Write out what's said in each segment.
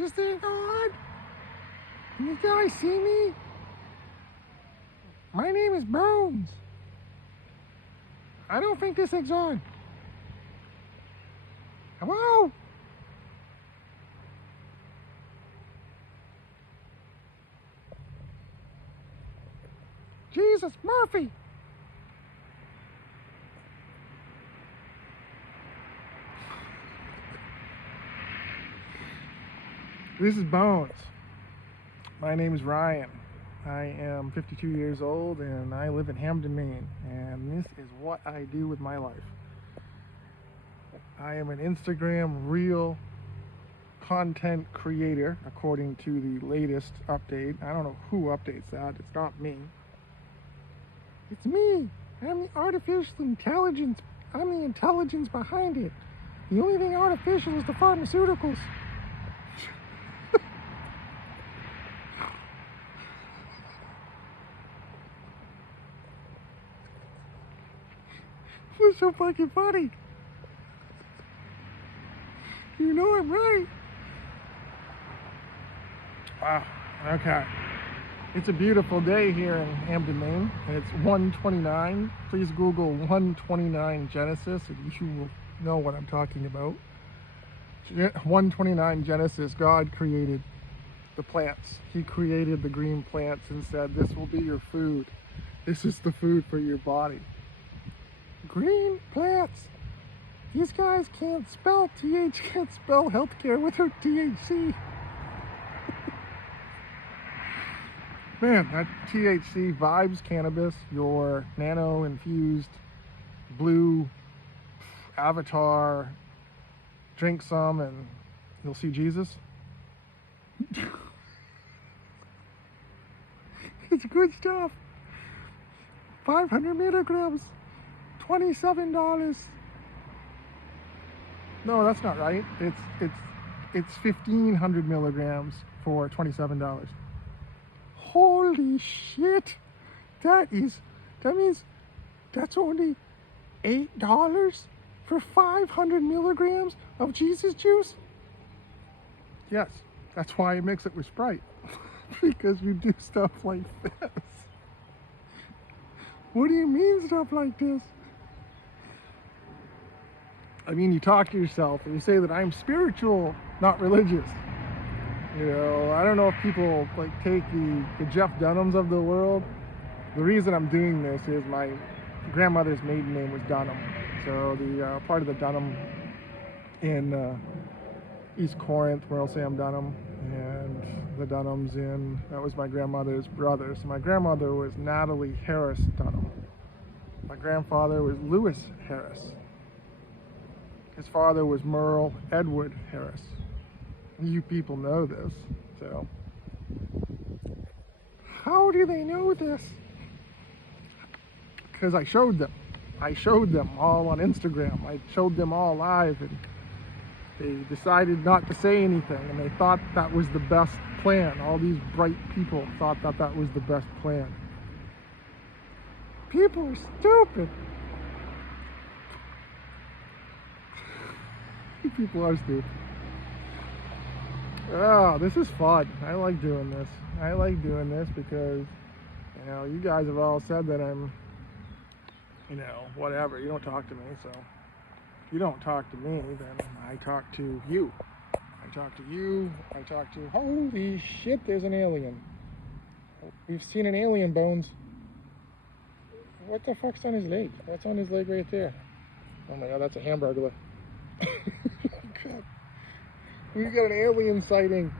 Is this on? Can you guys see me? My name is Bones. I don't think this thing's on. Hello? Jesus, Murphy! This is Bones. My name is Ryan. I am 52 years old and I live in Hamden, Maine. And this is what I do with my life. I am an Instagram reel content creator, according to the latest update. I don't know who updates that. It's not me. It's me. I'm the artificial intelligence. I'm the intelligence behind it. The only thing artificial is the pharmaceuticals. It's so fucking funny. You know I'm right. Wow. Okay. It's a beautiful day here in Hamden, Maine, and it's 1:29. Please Google 1:29 Genesis, and you will know what I'm talking about. 1:29 Genesis, God created the plants. He created the green plants and said, this will be your food. This is the food for your body. Green plants. These guys can't spell healthcare without THC. Man, that THC vibes cannabis, your nano-infused blue avatar. Drink some and you'll see Jesus. It's good stuff. 500 milligrams, $27. No, that's not right. It's 1,500 milligrams for $27. Holy shit! That means that's only $8 for 500 milligrams of Jesus juice? Yes, that's why I mix it with Sprite. Because you do stuff like this. What do you mean stuff like this? I mean, you talk to yourself and you say that I'm spiritual, not religious. You know, I don't know if people like take the Jeff Dunhams of the world. The reason I'm doing this is my grandmother's maiden name was Dunham. So the part of the Dunham in East Corinth, Merle Sam Dunham, and the Dunhams that was my grandmother's brother. So my grandmother was Natalie Harris Dunham. My grandfather was Lewis Harris. His father was Merle Edward Harris. You people know this, so. How do they know this? Because I showed them. I showed them all on Instagram. I showed them all live, and they decided not to say anything, and they thought that was the best plan. All these bright people thought that that was the best plan. People are stupid. People are stupid. Oh, this is fun. I like doing this. I like doing this because, you know, you guys have all said that I'm, you know, whatever. You don't talk to me, so if you don't talk to me, then I talk to you. I talk to you. I talk to, holy shit, there's an alien. We've seen an alien, Bones. What the fuck's on his leg? What's on his leg right there? Oh my god, that's a hamburger. God. We got an alien sighting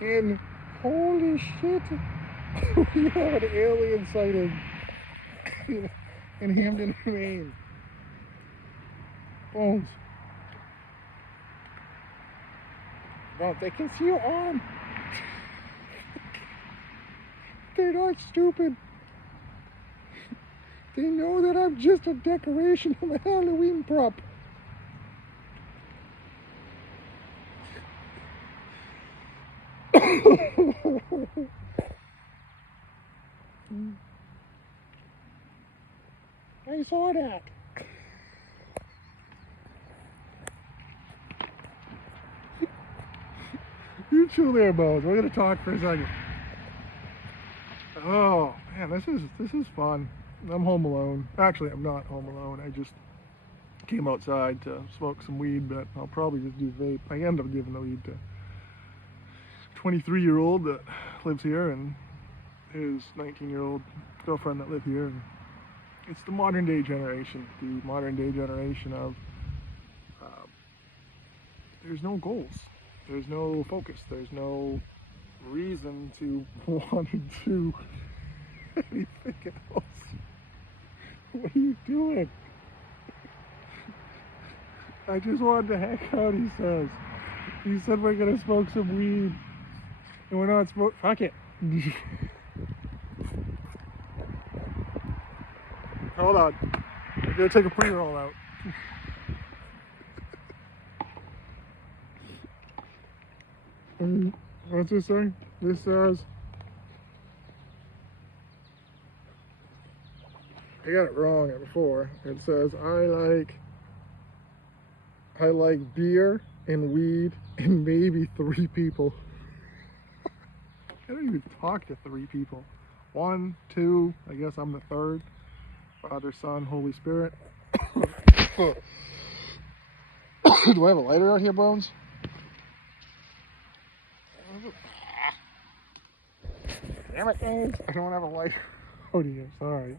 in, holy shit, we have an alien sighting in Hamden, Maine. Bones. Bones, they can see your arm. They're not stupid. They know that I'm just a decoration of a Halloween prop. I saw that. You You chew there, Bones. We're gonna talk for a second. Oh man, this is fun. I'm home alone. Actually, I'm not home alone. I just came outside to smoke some weed, but I'll probably just do vape. I end up giving the weed to 23-year-old that lives here and his 19-year-old girlfriend that live here. And it's the modern day generation. The modern day generation of there's no goals. There's no focus. There's no reason to want to do anything else. What are you doing? I just wanted to hang out, he says. He said we're gonna smoke some weed. And we're not smoking. Fuck it. Hold on. I'm gonna take a pre-roll out. What's this say? This says, I got it wrong before. It says I like beer and weed and maybe 3 people. I don't even talk to 3 people. 1, 2, I guess I'm the 3rd. Father, Son, Holy Spirit. Do I have a lighter out here, Bones? Damn it, Bones. I don't have a lighter out here, sorry.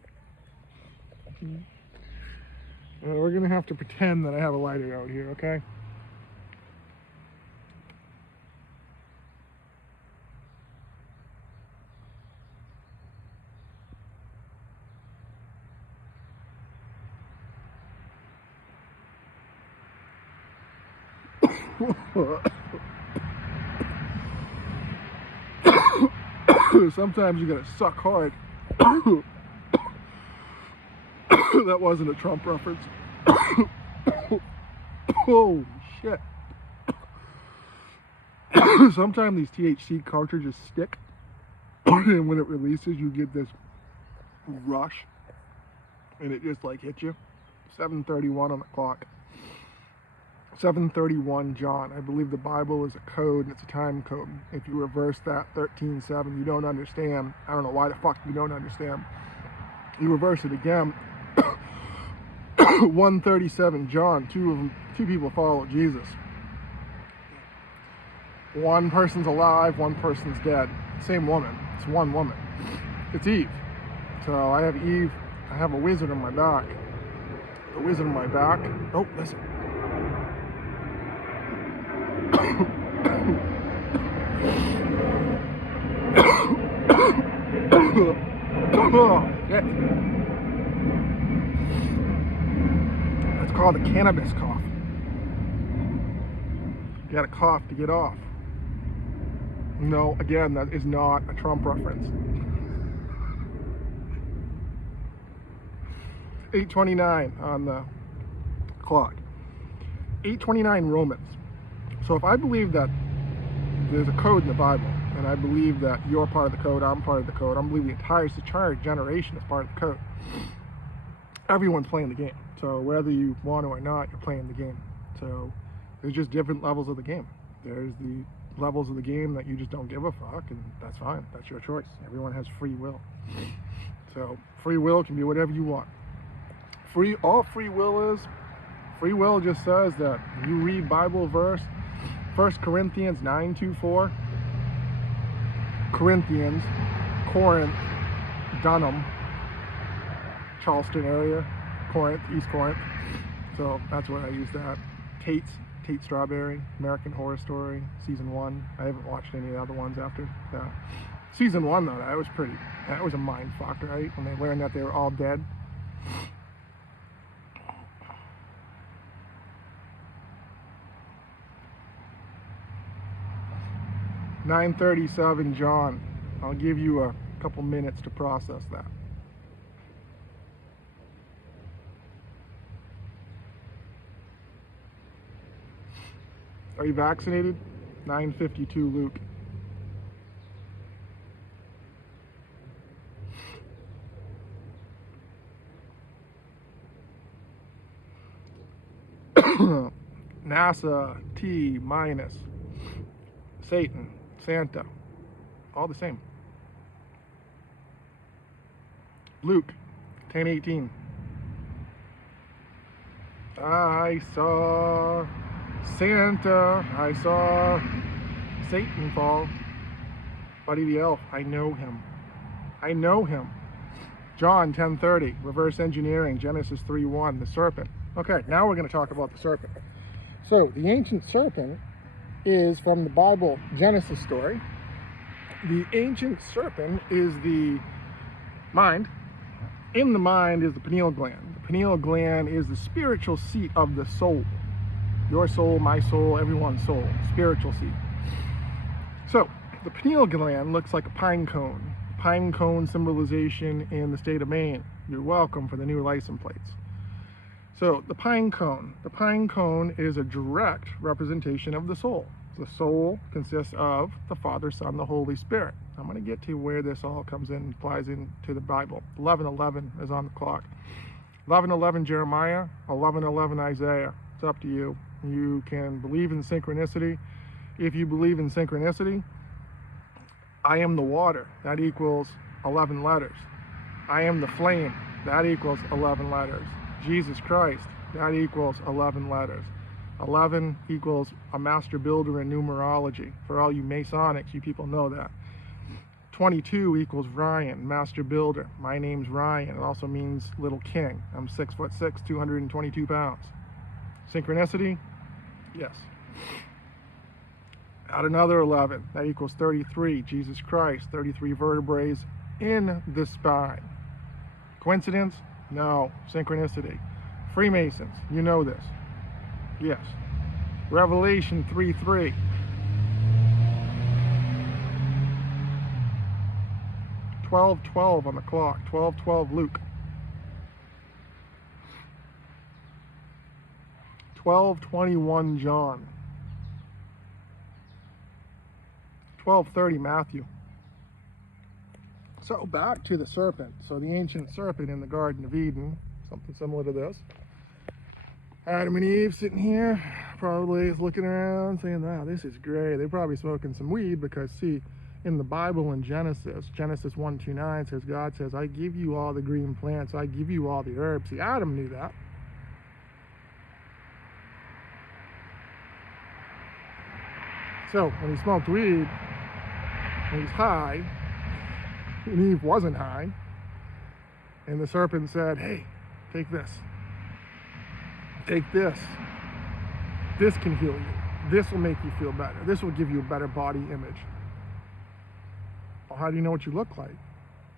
We're gonna have to pretend that I have a lighter out here, okay? Sometimes you gotta suck hard. That wasn't a Trump reference. Holy shit. Sometimes these THC cartridges stick, and when it releases you get this rush, and it just like hits you. 7:31 on the clock. 7:31 John. I believe the Bible is a code and it's a time code. If you reverse that 13:7, you don't understand. I don't know why the fuck you don't understand. You reverse it again. 1:37 John. Two people follow Jesus. One person's alive, one person's dead. Same woman. It's one woman. It's Eve. So I have Eve. I have a wizard on my back. The wizard on my back. Oh, listen. Oh, shit. That's called a cannabis cough. You gotta cough to get off. No, again, that is not a Trump reference. 8:29 on the clock. 8:29 Romans. So if I believe that there's a code in the Bible, and I believe that you're part of the code, I'm part of the code, I believe the entire generation is part of the code. Everyone's playing the game. So whether you want to or not, you're playing the game. So there's just different levels of the game. There's the levels of the game that you just don't give a fuck, and that's fine. That's your choice. Everyone has free will. So free will can be whatever you want. All free will just says that you read Bible verse, 1 Corinthians 9:2-4, Corinthians, Corinth, Dunham, Charleston area, Corinth, East Corinth. So that's where I use that. Tate Strawberry, American Horror Story, season 1. I haven't watched any of the other ones after that. Season 1 though, that was a mind fuck, right? When they learned that they were all dead. (9:37) John. I'll give you a couple minutes to process that. Are you vaccinated? 9:52 Luke. NASA T minus Satan, Santa, all the same. Luke 10:18. I saw Santa, I saw Satan fall. Buddy the Elf, I know him. I know him. John 10:30, reverse engineering, Genesis 3:1, the serpent. Okay, now we're going to talk about the serpent. So, the ancient serpent is from the Bible Genesis story. The ancient serpent is the mind. In the mind is the pineal gland. The pineal gland is the spiritual seat of the soul. Your soul, my soul, everyone's soul. Spiritual seat. So, the pineal gland looks like a pine cone. Pine cone symbolization in the state of Maine. You're welcome for the new license plates. So, the pine cone is a direct representation of the soul. The soul consists of the Father, Son, the Holy Spirit. I'm going to get to where this all comes in, applies into the Bible. 11:11 is on the clock. 11:11 Jeremiah, 11:11 Isaiah. It's up to you. You can believe in synchronicity. If you believe in synchronicity, I am the water. That equals 11 letters. I am the flame. That equals 11 letters. Jesus Christ. That equals 11 letters. 11 equals a master builder in numerology. For all you Masonics, you people know that. 22 equals Ryan, master builder. My name's Ryan. It also means little king. I'm 6'6", 222 pounds. Synchronicity? Yes. Add another 11. That equals 33. Jesus Christ. 33 vertebrae in the spine. Coincidence? No. Synchronicity. Freemasons. You know this. Yes. Revelation 3:3. $12:12 on the clock. 12:12 Luke. 12:21 John. 12:30 Matthew. So back to the serpent. So the ancient serpent in the Garden of Eden, something similar to this. Adam and Eve sitting here, probably looking around saying, wow, this is great. They're probably smoking some weed because, see, in the Bible in Genesis 1:29 says, God says, I give you all the green plants. I give you all the herbs. See, Adam knew that. So when he smoked weed, and he's high, and Eve wasn't high, and the serpent said, hey, take this. Take this. This can heal you. This will make you feel better. This will give you a better body image. Well, how do you know what you look like?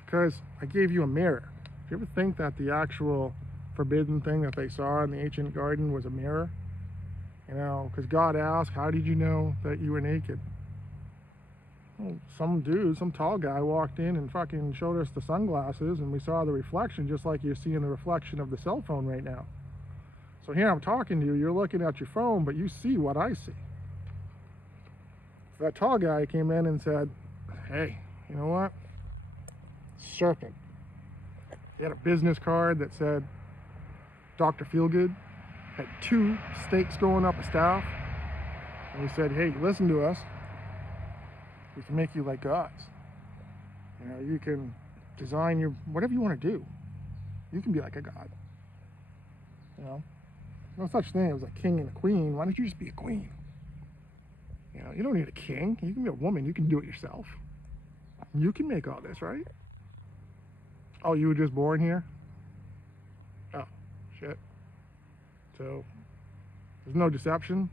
Because I gave you a mirror. Do you ever think that the actual forbidden thing that they saw in the ancient garden was a mirror? You know, because God asked, how did you know that you were naked? Well, some dude, some tall guy walked in and fucking showed us the sunglasses, and we saw the reflection just like you're seeing the reflection of the cell phone right now. So here I'm talking to you, you're looking at your phone, but you see what I see. So that tall guy came in and said, hey, you know what? Serpent. He had a business card that said Dr. Feelgood, had 2 stakes going up a staff, and he said, hey, listen to us. We can make you like gods. You know, you can design your, whatever you want to do. You can be like a god. You know? No such thing as a king and a queen. Why don't you just be a queen? You know, you don't need a king. You can be a woman. You can do it yourself. You can make all this, right? Oh, you were just born here? Oh, shit. So, there's no deception.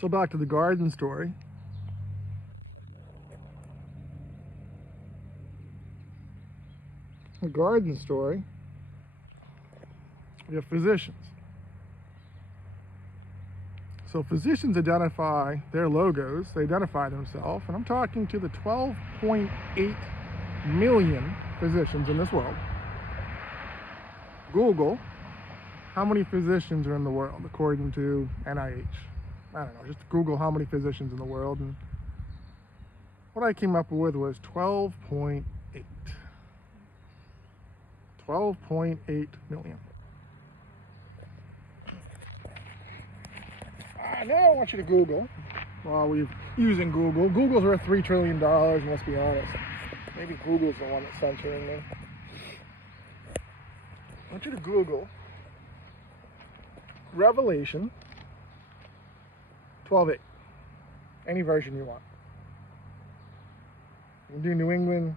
So back to the garden story. The garden story, we have physicians. So physicians identify their logos, they identify themselves, and I'm talking to the 12.8 million physicians in this world. Google, how many physicians are in the world according to NIH? I don't know, just Google how many physicians in the world, and what I came up with was 12.8. 12.8 million. Now I want you to Google. While we're using Google. Google's worth $3 trillion, let's be honest. Maybe Google's the one that's censoring me. I want you to Google Revelation 12:8. Any version you want. You can do New England,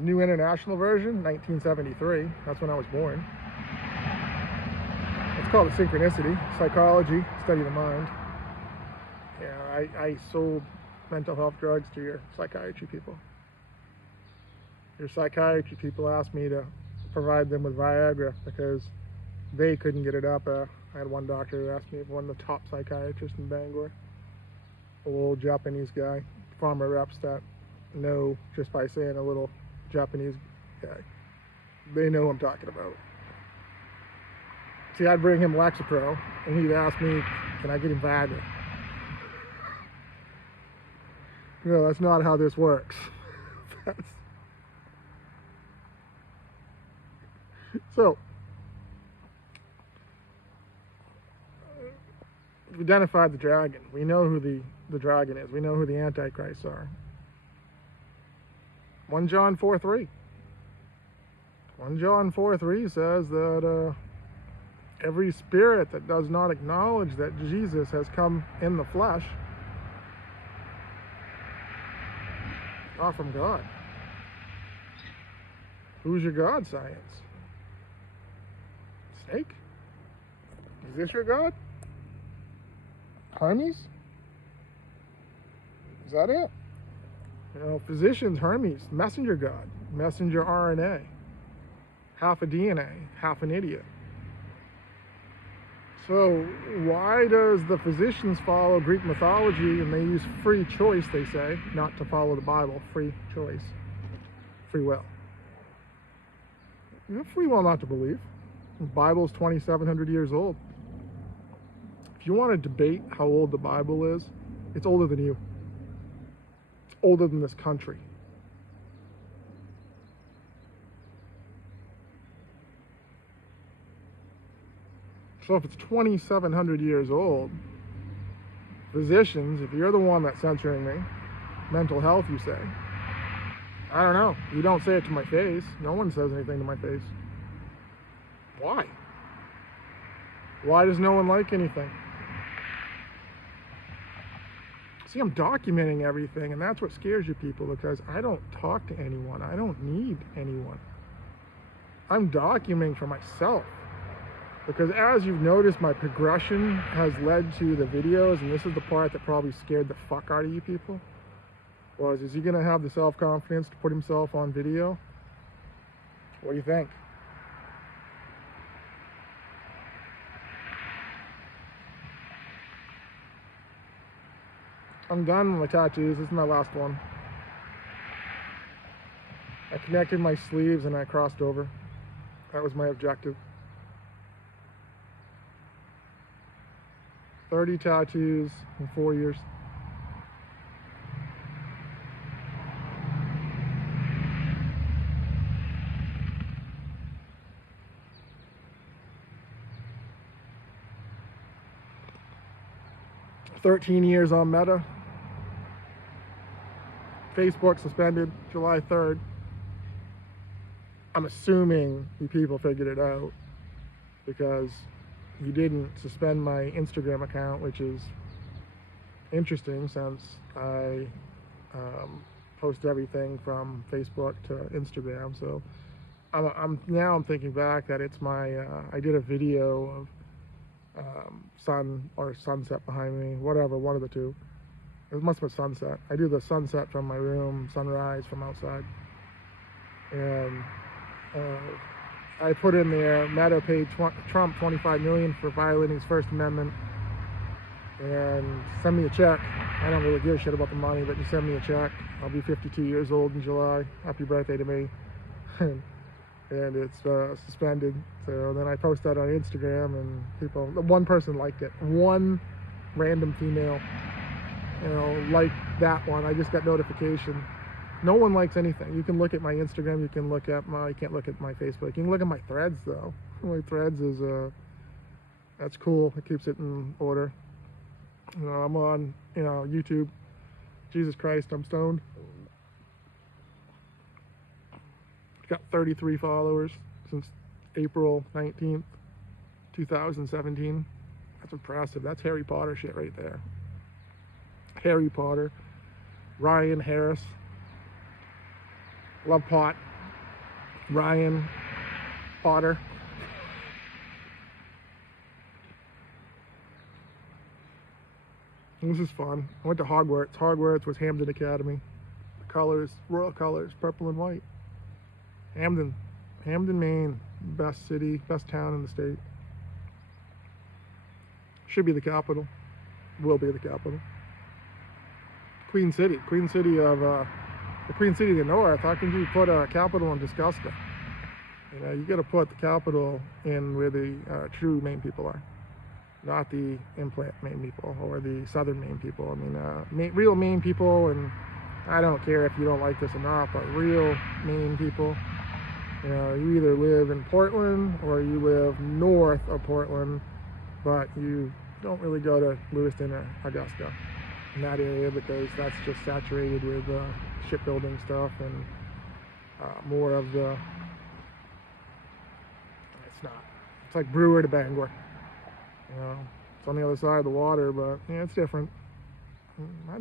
New International Version, 1973. That's when I was born. It's called a synchronicity. Psychology, study the mind. Yeah, I sold mental health drugs to your psychiatry people. Your psychiatry people asked me to provide them with Viagra because they couldn't get it up. I had one doctor who asked me, one of the top psychiatrists in Bangor, a little Japanese guy, farmer reps that know just by saying a little Japanese guy. They know who I'm talking about. See, I'd bring him Lexapro, and he'd ask me, can I get him Viagra? No, that's not how this works. So, we've identified the dragon. We know who the dragon is. We know who the Antichrists are. 1 John 4:3. 1 John 4:3 says that every spirit that does not acknowledge that Jesus has come in the flesh not from God. Who's your God, science? Snake? Is this your God? Hermes? Is that it? You know, physicians, Hermes, messenger God, messenger RNA, half a DNA, half an idiot. So why does the physicians follow Greek mythology and they use free choice, they say, not to follow the Bible, free choice, free will? You have free will not to believe. The Bible's 2,700 years old. If you want to debate how old the Bible is, it's older than you. It's older than this country. So if it's 2,700 years old, physicians, if you're the one that's censoring me, mental health, you say, I don't know. You don't say it to my face. No one says anything to my face. Why? Why does no one like anything? See, I'm documenting everything, and that's what scares you people, because I don't talk to anyone. I don't need anyone. I'm documenting for myself. Because as you've noticed, my progression has led to the videos, and this is the part that probably scared the fuck out of you people, was, is he going to have the self-confidence to put himself on video? What do you think? I'm done with my tattoos. This is my last one. I connected my sleeves and I crossed over. That was my objective. 30 tattoos in 4 years. "13 years on Meta. Facebook suspended July 3rd. I'm assuming you people figured it out, because you didn't suspend my Instagram account, which is interesting since I post everything from Facebook to Instagram. So I'm thinking back that it's my I did a video of sun or sunset behind me, whatever, one of the two. It must have been sunset. I do the sunset from my room, sunrise from outside, and I put in there, Meta paid Trump $25 million for violating his First Amendment, and send me a check. I don't really give a shit about the money, but just send me a check. I'll be 52 years old in July. Happy birthday to me. And it's suspended. So then I post that on Instagram, and people, one person liked it. One random female, liked that one. I just got notification. No one likes anything. You can look at my Instagram, you can look at my, you can't look at my Facebook. You can look at my threads though. My threads is, that's cool. It keeps it in order. You know, I'm on, you know, YouTube. Jesus Christ, I'm stoned. Got 33 followers since April 19th, 2017. That's impressive. That's Harry Potter shit right there. Harry Potter. Ryan Harris. Love pot. Ryan Potter. This is fun. I went to Hogwarts. Hogwarts was Hampden Academy. The colors, royal colors, purple and white. Hampden, Maine, best city, best town in the state. Should be the capital. Will be the capital. Queen City of the Queen City of the North. How can you put a capital in Disgusting? You know, you got to put the capital in where the true Maine people are, not the implant Maine people or the southern Maine people. I mean, real Maine people, and I don't care if you don't like this or not, but real Maine people. You know, you either live in Portland or you live north of Portland, but you don't really go to Lewiston or Augusta in that area because that's just saturated with shipbuilding stuff and more of the, it's not, it's like Brewer to Bangor. You know, it's on the other side of the water, but yeah, it's different.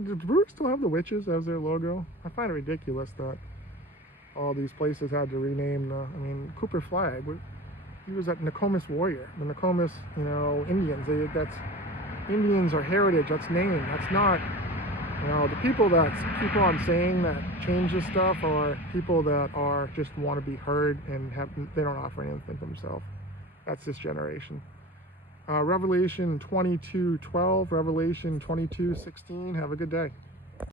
Does Brewer still have the witches as their logo? I find it ridiculous that all these places had to rename the, I mean, Cooper Flag, he was at Nokomis Warrior, the Nokomis, you know, Indians. That's, Indians are heritage, that's name, that's not, you know, the people that keep on saying that change this stuff are people that are just want to be heard and they don't offer anything for themselves. That's this generation. Revelation 22:12, Revelation 22:16. Have a good day.